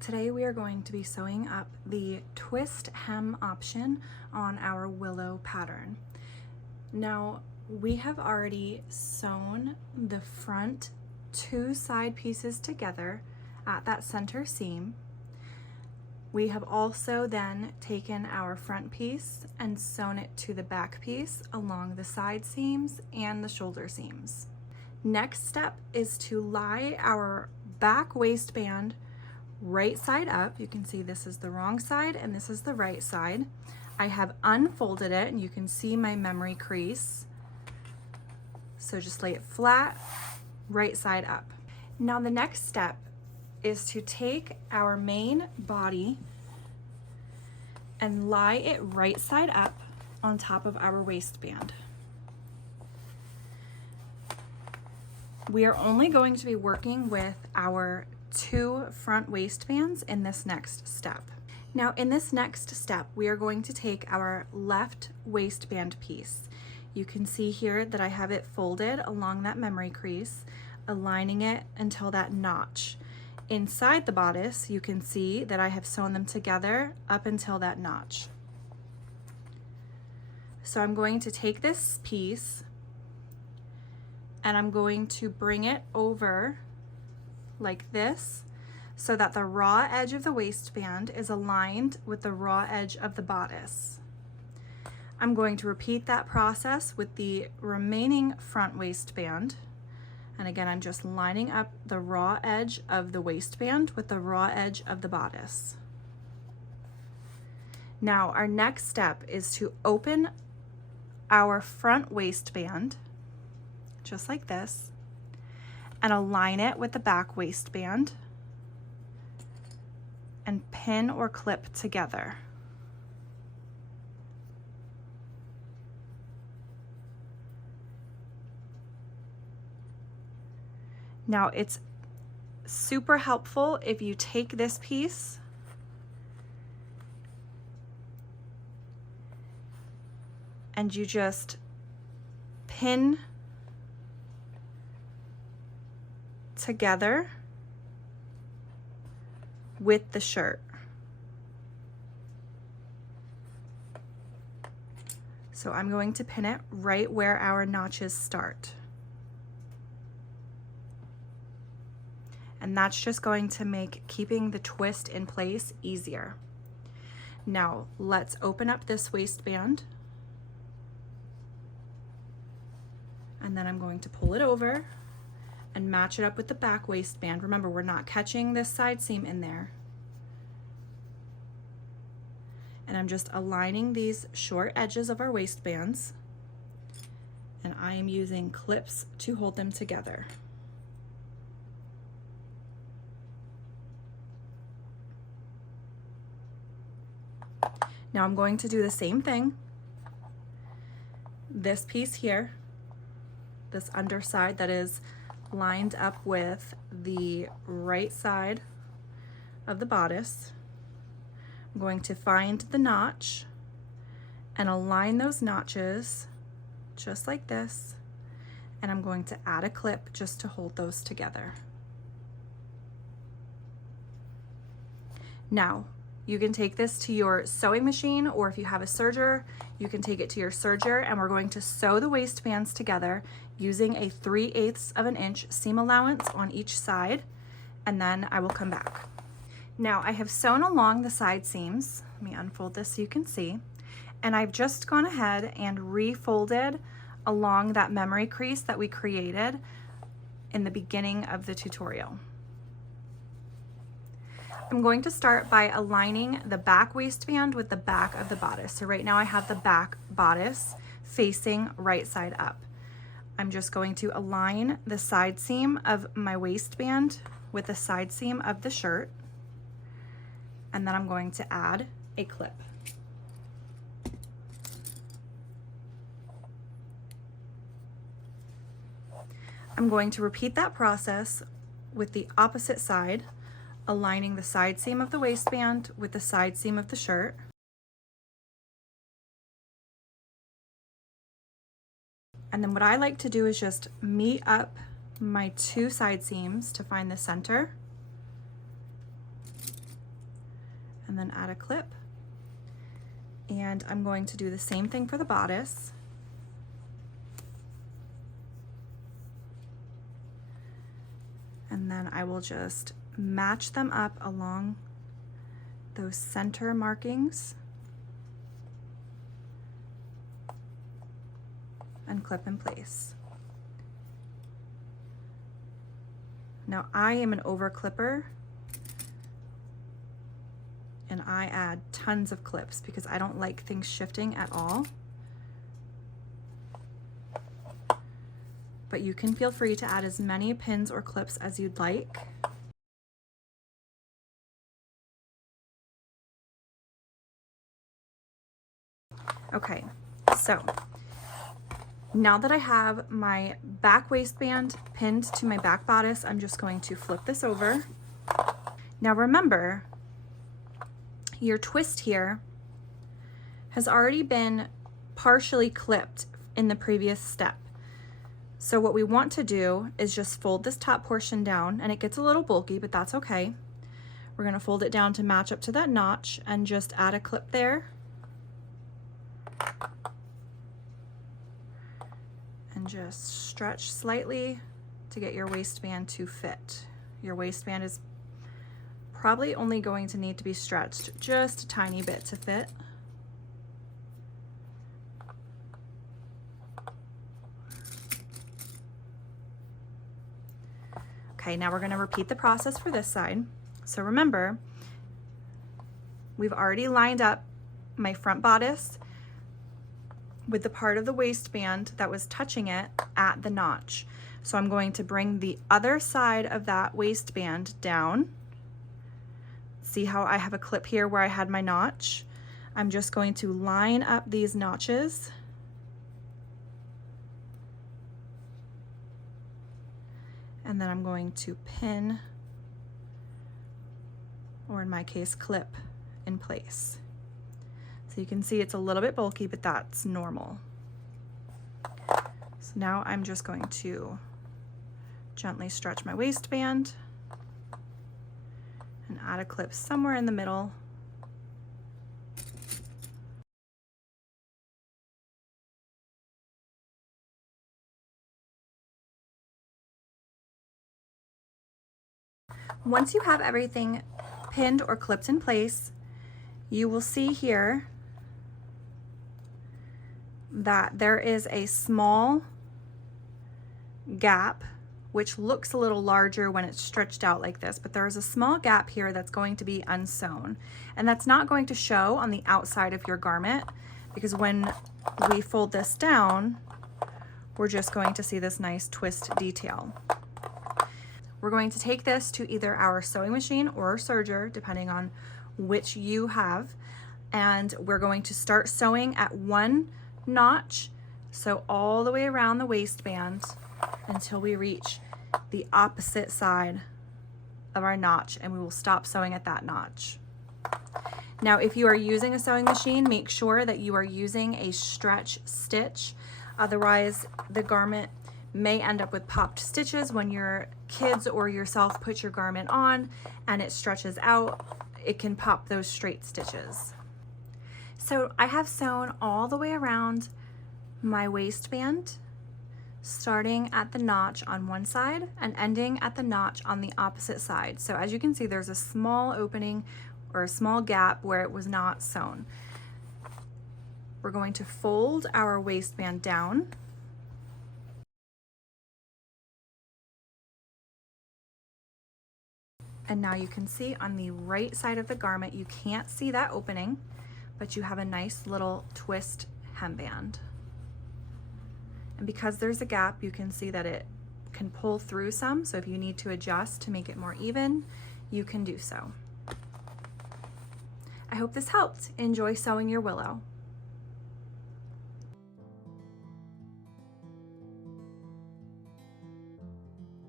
Today we are going to be sewing up the twist hem option on our Willow pattern. Now we have already sewn the front two side pieces together at that center seam. We have also then taken our front piece and sewn it to the back piece along the side seams and the shoulder seams. Next step is to lie our back waistband right side up. You can see this is the wrong side and this is the right side. I have unfolded it and you can see my memory crease. So just lay it flat, right side up. Now the next step is to take our main body and lie it right side up on top of our waistband. We are only going to be working with our two front waistbands in this next step. Now in this next step, we are going to take our left waistband piece. You can see here that I have it folded along that memory crease, aligning it until that notch. Inside the bodice, you can see that I have sewn them together up until that notch. So I'm going to take this piece and I'm going to bring it over like this so that the raw edge of the waistband is aligned with the raw edge of the bodice. I'm going to repeat that process with the remaining front waistband. And again, I'm just lining up the raw edge of the waistband with the raw edge of the bodice. Now, our next step is to open our front waistband, just like this, and align it with the back waistband and pin or clip together. Now it's super helpful if you take this piece and you just pin together with the shirt. So I'm going to pin it right where our notches start. And that's just going to make keeping the twist in place easier. Now let's open up this waistband. And then I'm going to pull it over and match it up with the back waistband. Remember, we're not catching this side seam in there. And I'm just aligning these short edges of our waistbands. And I am using clips to hold them together. Now I'm going to do the same thing. This piece here, this underside that is lined up with the right side of the bodice, I'm going to find the notch and align those notches just like this, and I'm going to add a clip just to hold those together. Now, you can take this to your sewing machine, or if you have a serger, you can take it to your serger, and we're going to sew the waistbands together using a 3/8 of an inch seam allowance on each side, and then I will come back. Now I have sewn along the side seams. Let me unfold this so you can see. And I've just gone ahead and refolded along that memory crease that we created in the beginning of the tutorial. I'm going to start by aligning the back waistband with the back of the bodice. So right now I have the back bodice facing right side up. I'm just going to align the side seam of my waistband with the side seam of the shirt. And then I'm going to add a clip. I'm going to repeat that process with the opposite side, aligning the side seam of the waistband with the side seam of the shirt. And then what I like to do is just meet up my two side seams to find the center. and then add a clip. And I'm going to do the same thing for the bodice. And then I will just match them up along those center markings and clip in place. Now I am an over clipper, and I add tons of clips because I don't like things shifting at all. But you can feel free to add as many pins or clips as you'd like. Okay, so now that I have my back waistband pinned to my back bodice, I'm just going to flip this over. Now remember, your twist here has already been partially clipped in the previous step. So what we want to do is just fold this top portion down, and it gets a little bulky, but that's okay. We're gonna fold it down to match up to that notch and just add a clip there. And just stretch slightly to get your waistband to fit. Your waistband is probably only going to need to be stretched just a tiny bit to fit. Okay, now we're going to repeat the process for this side. So remember, we've already lined up my front bodice with the part of the waistband that was touching it at the notch. So I'm going to bring the other side of that waistband down. See how I have a clip here where I had my notch? I'm just going to line up these notches. And then I'm going to pin, or in my case, clip in place. So you can see it's a little bit bulky, but that's normal. So now I'm just going to gently stretch my waistband and add a clip somewhere in the middle. Once you have everything pinned or clipped in place, you will see here that there is a small gap, which looks a little larger when it's stretched out like this, but there is a small gap here that's going to be unsewn, and that's not going to show on the outside of your garment, because when we fold this down, we're just going to see this nice twist detail. We're going to take this to either our sewing machine or serger, depending on which you have, and we're going to start sewing at one notch, so all the way around the waistband until we reach the opposite side of our notch, and we will stop sewing at that notch. Now, if you are using a sewing machine, make sure that you are using a stretch stitch. Otherwise, the garment may end up with popped stitches when your kids or yourself put your garment on and it stretches out. It can pop those straight stitches. So I have sewn all the way around my waistband, starting at the notch on one side and ending at the notch on the opposite side. So as you can see, there's a small opening or a small gap where it was not sewn. We're going to fold our waistband down. And now you can see on the right side of the garment, you can't see that opening, but you have a nice little twist hemband. And because there's a gap, you can see that it can pull through some. So if you need to adjust to make it more even, you can do so. I hope this helped. Enjoy sewing your willow.